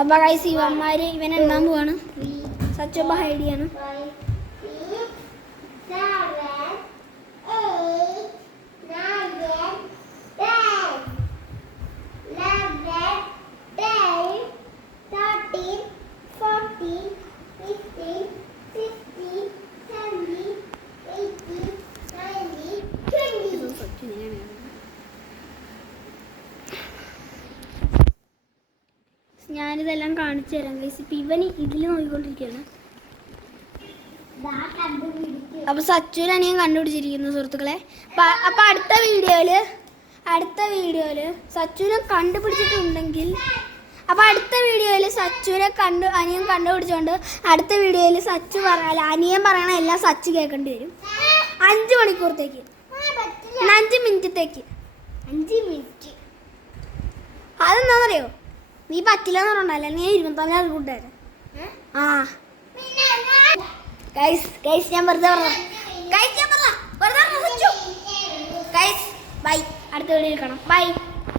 അപ്പോൾ ഗൈസ് ഇവന്മാർ ഇവനെ എണ്ണാൻ പോവാണ്. സച്ചു ഹൈഡ് ചെയ്യാണ്. ഞാനിതെല്ലാം കാണിച്ചു തരാം ഗൈസ്. ഇപ്പം ഇവൻ ഇതിൽ നോക്കിക്കൊണ്ടിരിക്കുകയാണ്. അപ്പോൾ സച്ചുവിനാണ് ഞാൻ കണ്ടുപിടിച്ചിരിക്കുന്നത് സുഹൃത്തുക്കളെ. അപ്പം അടുത്ത വീഡിയോയിൽ സച്ചുവിനെ കണ്ടുപിടിച്ചിട്ടുണ്ടെങ്കിൽ സച്ചുവിനെ അനിയൻ കണ്ടുപിടിച്ചുകൊണ്ട് അടുത്ത വീഡിയോയിൽ സച്ചു പറയാൻ അനിയൻ പറയണ എല്ലാം സച്ചു കേൾക്കേണ്ടി വരും. 5 മണിക്കൂറത്തേക്ക് 5 മിനിറ്റത്തേക്ക് 5 മിനിറ്റ്. അതെന്താണെന്നറിയോ? നീ പറ്റില്ലെന്ന് പറഞ്ഞല്ലേ, നീ 24 കൂട്ടുകാരൻ. ഗൈസ് ഞാൻ വെറുതെ പറഞ്ഞ. ബൈ, അടുത്ത വീഡിയോയിൽ കാണാം. ബൈ.